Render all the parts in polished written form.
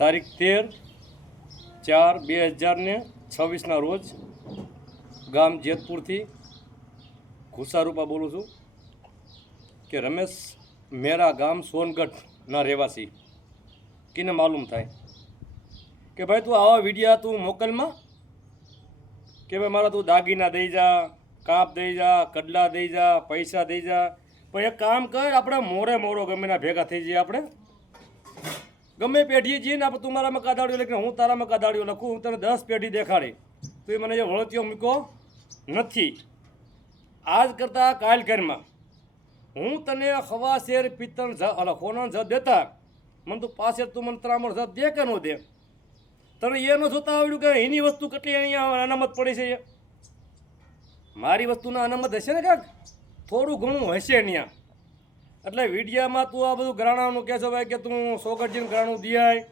તારીખ 13/4/2026 રોજ ગામ જેતપુરથી ઘુસારૂપા બોલું છું કે રમેશ મેરા ગામ સોનગઢના રહેવાસી કિને માલુમ થાય કે ભાઈ તું આવા વિડીયા તું મોકલમાં કે ભાઈ મારા તું દાગીના દઈ જા, કાપ દઈ જા, કડલા દઈ જા, પૈસા દઈ જા. પણ એક કામ કર, આપણે મોરે મોરો ગમે ના ભેગા થઈ જઈએ. આપણે ગમે પેઢીએ જઈએ ને આપણે તું મારામાં કાદાડીઓ લખીને હું તારામાં કાદાડીઓ લખું, હું તને 10 પેઢી દેખાડી, તો એ મને જે વળતીઓ મૂકો નથી. આજ કરતાં કાલ ઘરમાં હું તને હવા શેર પિત્તળ ખોનાનો જપ દેતા, મને તું પાસે તું મને ત્રામણ જપ દે કે ન દે? તને એ ન જોતા આવડ્યું કે એની વસ્તુ કેટલી અહીંયા અનામત પડી છે? મારી વસ્તુના અનામત હશે ને કાંક થોડું ઘણું હશે ત્યાં. એટલે વિડીયામાં તું આ બધું ગ્રાણાનું કહે છો ભાઈ કે તું સોગટજીને ગ્રાણું દિયાય,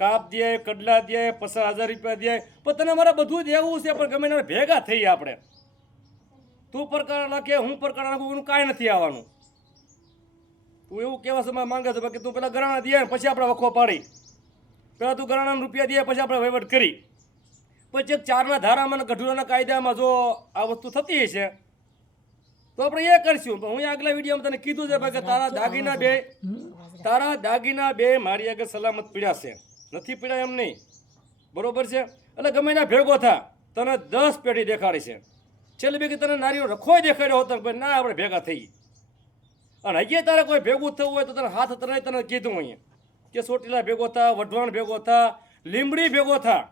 કાપ દિયાય, કડલા દિયાય, 50,000 રૂપિયા દિયાય, પણ તને મારે બધું દેવું છે. પણ ગમે એને ભેગા થઈએ આપણે. તું પરકાર નાખે, હું પરકાર નાખું, એનું કાંઈ નથી આવવાનું. તું એવું કહેવા સમય માંગે છે કે તું પેલા ગ્રાણા દિયાય પછી આપણે વખો પાડી, પેલા તું ગ્રાણાના રૂપિયા દિયા પછી આપણે વહીવટ કરી. પછી 4ના ધારામાં અને ગઢુરાના કાયદામાં જો આ વસ્તુ થતી હશે તો આપણે એ કરીશું. પણ હું આગલા વિડીયોમાં તને કીધું છે ભાઈ કે તારા દાગીના બે મારી આગળ સલામત પીડ્યા છે, નથી પીડ્યા એમ નહીં, બરોબર છે? એટલે ગમે એના ભેગો થા, તને 10 પેઢી દેખાડી છે. છેલ્લે ભેગી તને નારીઓ રખોય દેખાડ્યો હોતો ભાઈ ના આપણે ભેગા થઈ. અને હજી તારે કોઈ ભેગું થવું હોય તો તને હાથ તને કીધું અહીંયા કે ચોટીલા ભેગો થા, વઢવાણ ભેગો થા, લીંબડી ભેગો થા.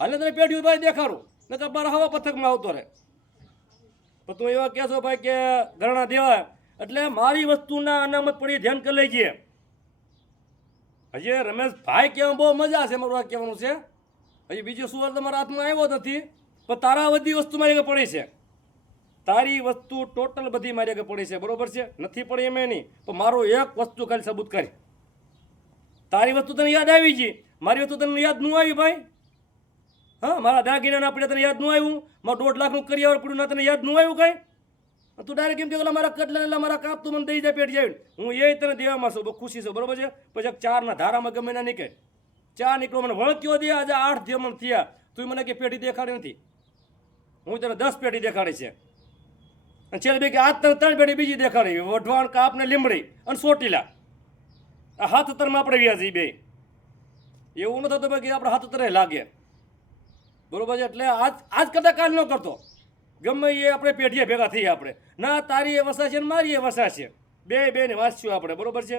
હાલે તને પેઢીઓ ભાઈ દેખાડું, નકર મારા હવા પથકમાં આવતો રહે. પણ તું એવા કહેશો ભાઈ કે ઘરણા દેવા, એટલે મારી વસ્તુના અનામત પડી ધ્યાન કરી લેજે. હજી રમેશ ભાઈ કહેવા બહુ મજા છે, મારું આ કહેવાનું છે. હજી બીજો સુવાર તમારા હાથમાં આવ્યો નથી, પણ તારા બધી વસ્તુ મારી આગળ પડી છે. તારી વસ્તુ ટોટલ બધી મારી આગળ પડી છે, બરોબર છે? નથી પડી એમ નહીં, પણ મારું એક વસ્તુ ખાલી સબૂત કરી. તારી વસ્તુ તને યાદ આવી ગઈ, મારી વસ્તુ તને યાદ ન આવી ભાઈ? હા, મારા દાગીના ના પડ્યા તને યાદ ન આવ્યું? મારું 1.5 લાખનું કરિયાવર પડ્યું ના તને યાદ ન આવ્યું કાંઈ? તું ડાયરેક્ટ એમ કે મારા કટલા એટલે મારા કાપ તું મને દઈ જાય પેટ જાય, હું એ તને દેવામાં છું, બહુ ખુશી છે, બરોબર છે? પછી 4ના ધારામાં ગમે ના નીકળે, 4 નીકળો મને વળક્યો દે. આજે 8 જેમ થયા, તું મને કે પેઢી દેખાડી નથી, હું તને 10 પેઢી દેખાડી છે. અને છેલ્લે બે કે આજ તને 3 પેઢી બીજી દેખાડી, વઢવાણ, કાપ ને લીમડી અને ચોટીલા. આ હાથ તરમાં આપણે વ્યાજી બે એવું ન થતું ભાઈ કે આપણે હાથ તરે લાગે, બરોબર છે? એટલે આજ કદાચ કાલ ન કરતો, ગમે એ આપણે પેઢીએ ભેગા થઈએ. આપણે ના તારી એ વસા છે ને મારી એ વસા છે, બે ને વાંચ્યું આપણે, બરોબર છે?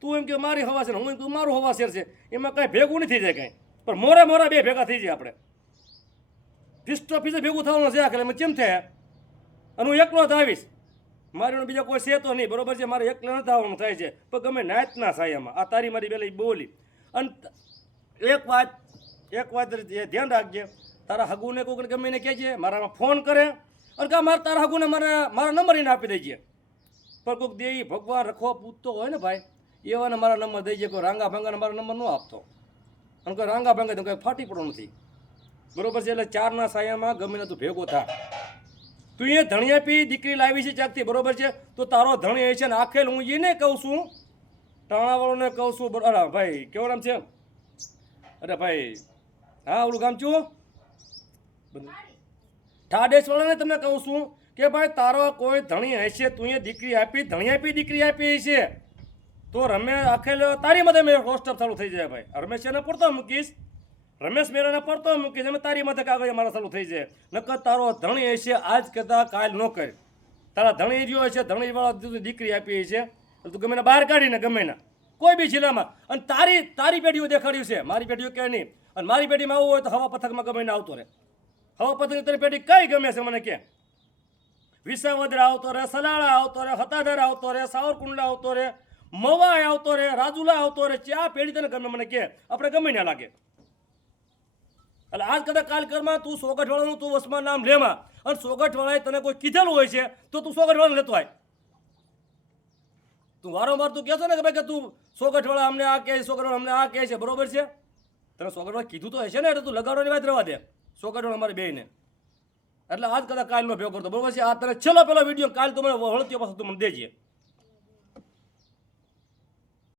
તું એમ કે મારી હવા છે ને હું એમ કે મારું હવા શેર છે, એમાં કાંઈ ભેગું નહીં થઈ જાય કાંઈ. પણ મોરા બે ભેગા થઈ જાય આપણે. ફીસ્ટો ફીસે ભેગું થવાનું છે આખરે એમ કેમ થાય? અને હું એકલો જ આવીશ, મારી બીજા કોઈ છે તો નહીં, બરોબર છે? મારે એકલા નથી આવવાનું થાય છે, પણ ગમે નાતના સાયામાં આ તારી મારી પેલા બોલી. અને એક વાત ધ્યાન રાખજે, તારા હગુને કોઈ ગમે એને કહેજે, મારામાં ફોન કરે અને કાં મારા તારા હગુને મારા નંબર એને આપી દેજે. પણ કોઈક દેવી ભગવાન રખવા પૂછતો હોય ને ભાઈ, એવાને મારા નંબર દેજે. કોઈ રાંગા ભાંગાને મારો નંબર ન આપતો, અને કોઈ રાંગા ભાંગા તો કંઈ ફાટી પડો નથી, બરોબર છે? એટલે 4ના સાયામાં ગમે ને તું ભેગો થા. તું એ ધણિયા પી દીકરી લાવી છે ચાકથી, બરોબર છે? તો તારો ધણી છે ને આખેલ હું એને કહું છું, ટાણાવાળોને કહું છું. અરે ભાઈ કેવું નામ છે? અરે ભાઈ હા ઓલું ગામ છું ઠાડેશવાળાને તમને કહું છું કે ભાઈ તારો કોઈ ધણી હશે, તું એ દીકરી આપી, ધણી આપી, દીકરી આપી હશે, તો રમેશ આખેલ તારી મધે મેં રોસ્ટર ચાલુ થઈ જાય ભાઈ. રમેશ એને પડતો મૂકીશ, રમેશ મેરાને પડતો મૂકીશ, એમ તારી મધે કાગળ મારા ચાલુ થઈ જાય. નકર તારો ધણી હશે આજ કહેતા કાલ ન કરે. તારા ધણી રહ્યો હશે, ધણીવાળા દીકરી આપી હશે, તું ગમે ને બહાર કાઢીને ગમે ના કોઈ બી જિલ્લામાં. અને તારી પેઢીઓ દેખાડ્યું છે, મારી પેઢીઓ કે નહીં. અને મારી પેઢીમાં આવવું હોય તો હવા પથકમાં ગમે ને આવતો રહે. હવા પથકની તારી પેઢી કઈ ગમે છે મને કે? વિસાવદરા આવતો રહે, સલાળા આવતો રહે, હતાદર આવતો રહે, સાવરકુંડલા આવતો રહે, મવાય આવતો રહે, રાજુલા આવતો રહે, ચા પેઢી તને ગમે મને કે? આપણે ગમે ના લાગે. એટલે આજ કદાચ કાલ કરમાં તું સોગઠવાળાનું તું વસમાં નામ લેમાં, અને સોગઠવાળાએ તને કોઈ કીધેલું હોય છે તો તું સોગઠવાળાને લેતો આય. તું વારંવાર તું કહેતો ને કે ભાઈ કે તું સોગઠવાળા અમને આ કહે, સોગઠવાળા અમને આ કહે છે, બરોબર છે? તને સોગઠવાળા કીધું તો હશે ને, એટલે તું લગાડવાની વાત રહેવા દે. સોગઠવાળા અમારી બેને એટલે આજ કદાચ કાલનો ભેગો કરતો, બરોબર છે? આ તને છેલ્લો પેલો વિડીયો કાલ તું મને વળત્યો પાછો તું મને દેજે.